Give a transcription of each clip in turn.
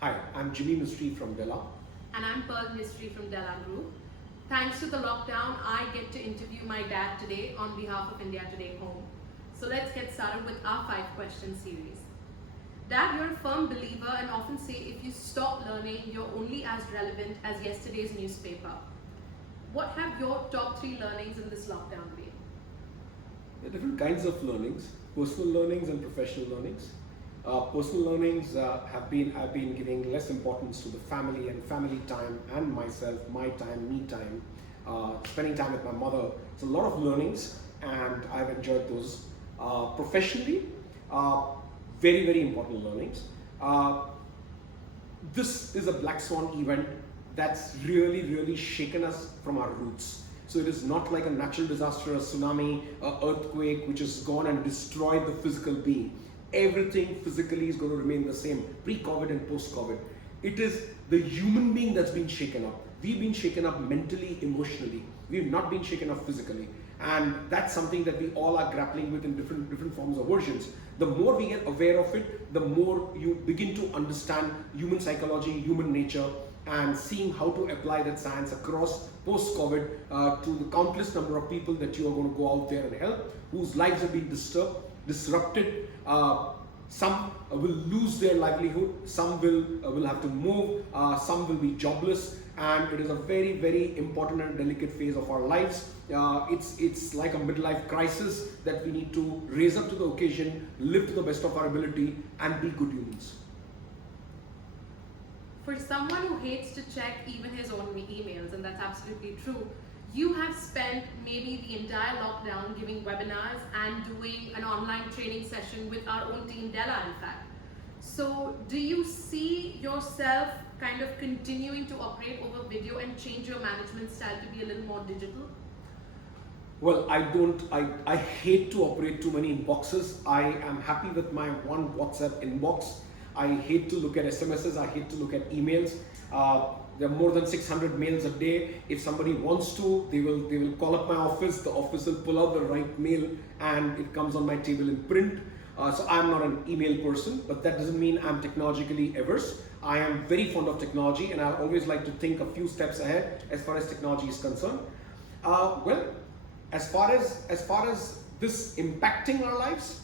Hi, I'm Jimmy Mistry from Della. And I'm Pearl Mystery from Della Group. Thanks to the lockdown, I get to interview my dad today on behalf of India Today Home. So let's get started with our 5 question series. Dad, you're a firm believer and often say if you stop learning, you're only as relevant as yesterday's newspaper. What have your top 3 learnings in this lockdown been? There are different kinds of learnings, personal learnings and professional learnings. Personal learnings I've been giving less importance to the family and family time and myself, my time, me time, spending time with my mother. It's a lot of learnings and I've enjoyed those. Professionally, uh, very important learnings. This is a black swan event that's really shaken us from our roots. So it is not like a natural disaster, a tsunami, a earthquake which has gone and destroyed the physical being. Everything physically is going to remain the same, pre-COVID and post-COVID. It is the human being that's been shaken up. We've been shaken up mentally, emotionally. We've not been shaken up physically. And that's something that we all are grappling with in different forms or versions. The more we get aware of it, the more you begin to understand human psychology, human nature, and seeing how to apply that science across post-COVID to the countless number of people that you are going to go out there and help, whose lives have been disrupted. Some will lose their livelihood, some will have to move, some will be jobless, and it is a very important and delicate phase of our lives. It's like a midlife crisis that we need to raise up to the occasion, live to the best of our ability, and be good humans. For someone who hates to check even his own emails, and that's absolutely true, you have spent maybe the entire lockdown giving webinars and doing an online training session with our own team, Della, in fact. So, do you see yourself kind of continuing to operate over video and change your management style to be a little more digital? Well, I hate to operate too many inboxes. I am happy with my one WhatsApp inbox. I hate to look at SMSs, I hate to look at emails. There are more than 600 mails a day. If somebody wants to, they will call up my office, the office will pull out the right mail and it comes on my table in print. So I'm not an email person, but that doesn't mean I'm technologically averse. I am very fond of technology and I always like to think a few steps ahead as far as technology is concerned. Well, as far as this impacting our lives,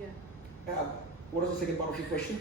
Yeah. what was the second part of your question?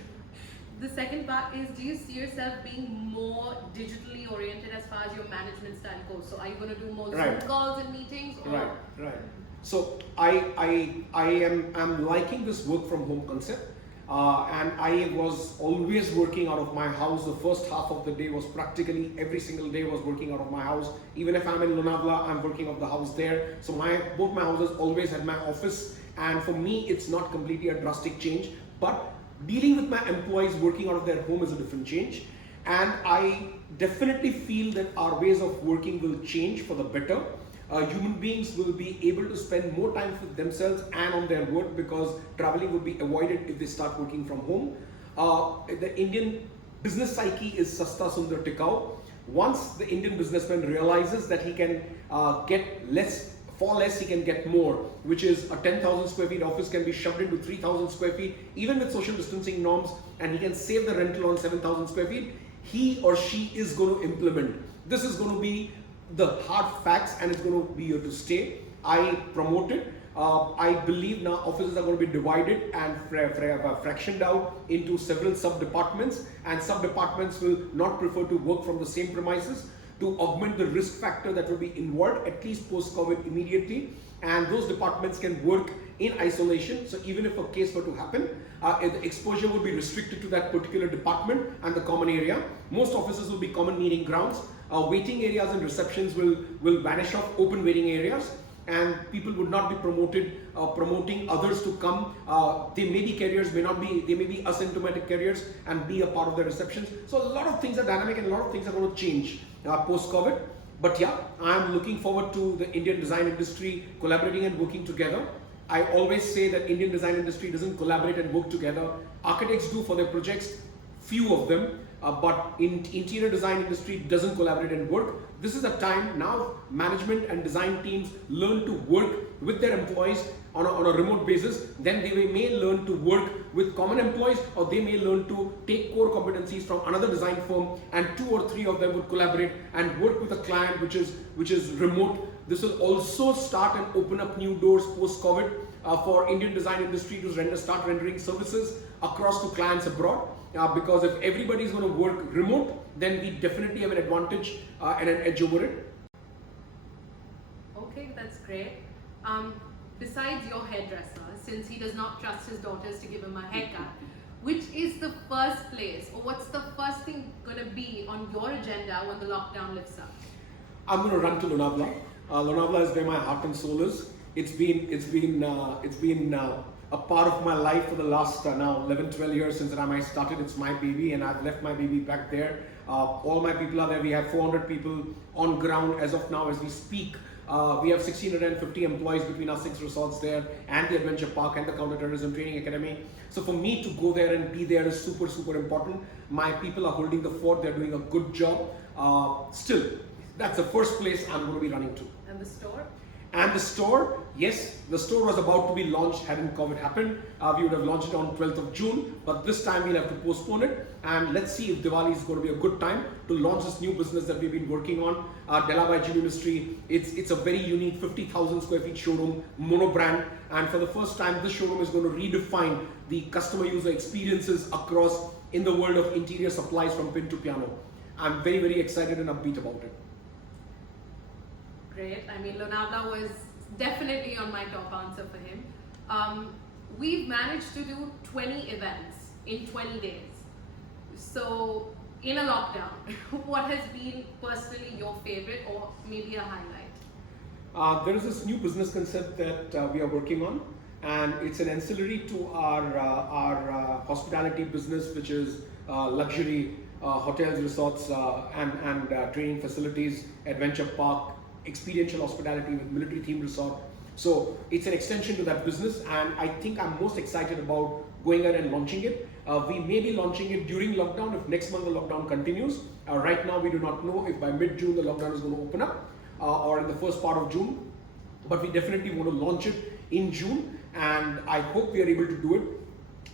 The second part is, do you see yourself being more digitally oriented as far as your management style goes? So are you going to do more Right. Zoom calls and meetings? Or? Right. So I'm liking this work from home concept. And I was always working out of my house. The first half of the day was practically every single day was working out of my house. Even if I'm in Lonavala, I'm working out of the house there. So both my houses always had my office. And for me, it's not completely a drastic change, but dealing with my employees working out of their home is a different change. And I definitely feel that our ways of working will change for the better. Human beings will be able to spend more time with themselves and on their work because traveling would be avoided if they start working from home. The Indian business psyche is Sasta Sundar Tikau. Once the Indian businessman realizes that he can get less, for less he can get more, which is a 10,000 square feet office can be shoved into 3,000 square feet, even with social distancing norms, and he can save the rental on 7,000 square feet, he or she is going to implement. This is going to be the hard facts and it's going to be here to stay. I promote it. I believe now offices are going to be divided and fractioned out into several sub-departments, and sub-departments will not prefer to work from the same premises to augment the risk factor that will be involved at least post-COVID immediately, and those departments can work in isolation. So even if a case were to happen, the exposure will be restricted to that particular department and the common area. Most offices will be common meeting grounds. Waiting areas and receptions will vanish off, open waiting areas, and people would not be promoting others to come. They may be carriers, they may be asymptomatic carriers and be a part of the receptions. So a lot of things are dynamic and a lot of things are going to change post-COVID. But yeah, I'm looking forward to the Indian design industry collaborating and working together. I always say that Indian design industry doesn't collaborate and work together. Architects do for their projects, few of them, but in interior design industry doesn't collaborate and work. This is a time now management and design teams learn to work with their employees on a remote basis. Then they may learn to work with common employees, or they may learn to take core competencies from another design firm, and 2 or 3 of them would collaborate and work with a client which is remote. This will also start and open up new doors post-COVID for Indian design industry to start rendering services across to clients abroad. Because if everybody is going to work remote, then we definitely have an advantage and an edge over it. Okay, that's great. Besides your hairdresser, since he does not trust his daughters to give him a haircut, which is the first place, or what's the first thing going to be on your agenda when the lockdown lifts up? I'm going to run to Lonavala. Lonavala is where my heart and soul is. It's been a part of my life for the last now 11-12 years since I started. It's my baby, and I've left my baby back there. All my people are there. We have 400 people on ground as of now as we speak. We have 1,650 employees between our 6 resorts there, and the adventure park and the counterterrorism training academy. So for me to go there and be there is super, super important. My people are holding the fort. They're doing a good job. Still, that's the first place I'm going to be running to. And the store? And the store, yes, the store was about to be launched hadn't COVID happened. We would have launched it on 12th of June, but this time we'll have to postpone it. And let's see if Diwali is going to be a good time to launch this new business that we've been working on. Della by Gino Mystery. It's a very unique 50,000 square feet showroom, mono brand. And for the first time, this showroom is going to redefine the customer user experiences across in the world of interior supplies from pin to piano. I'm very, very excited and upbeat about it. Great. I mean, Lonavala was definitely on my top answer for him. We've managed to do 20 events in 20 days. So, in a lockdown, what has been personally your favorite or maybe a highlight? There is this new business concept that we are working on, and it's an ancillary to our hospitality business, which is luxury hotels, resorts, and training facilities, adventure park, experiential hospitality with military themed resort. So it's an extension to that business, and I think I'm most excited about going ahead and launching it. We may be launching it during lockdown if next month the lockdown continues. Right now we do not know if by mid-June the lockdown is going to open up or in the first part of June, but we definitely want to launch it in June, and I hope we are able to do it.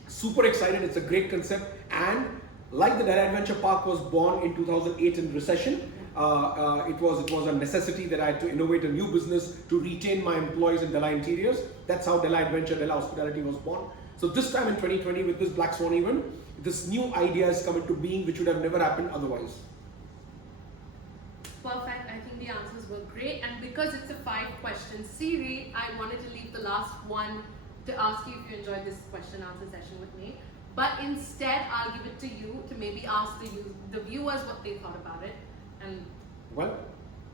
Super excited. It's a great concept, and like the Della Adventure Park was born in 2008 in recession, it was a necessity that I had to innovate a new business to retain my employees in Della Interiors. That's how Della Adventure, Della Hospitality was born. So this time in 2020 with this Black Swan event, this new idea has come into being which would have never happened otherwise. Perfect. I think the answers were great, and because it's a 5-question series, I wanted to leave the last one to ask you if you enjoyed this question answer session with me. But instead, I'll give it to you to maybe ask the viewers what they thought about it. And well,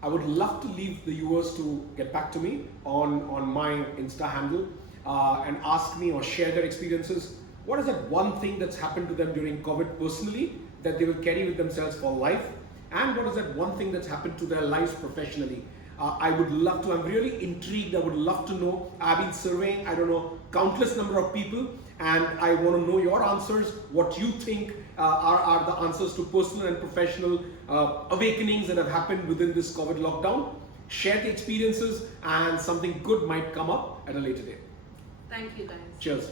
I would love to leave the viewers to get back to me on my Insta handle and ask me or share their experiences. What is that one thing that's happened to them during COVID personally that they will carry with themselves for life? And what is that one thing that's happened to their lives professionally? I would love to, I'm really intrigued, I would love to know. I've been surveying, I don't know, countless number of people, and I want to know your answers, what you think are the answers to personal and professional awakenings that have happened within this COVID lockdown. Share the experiences, and something good might come up at a later date. thank you, guys. Cheers.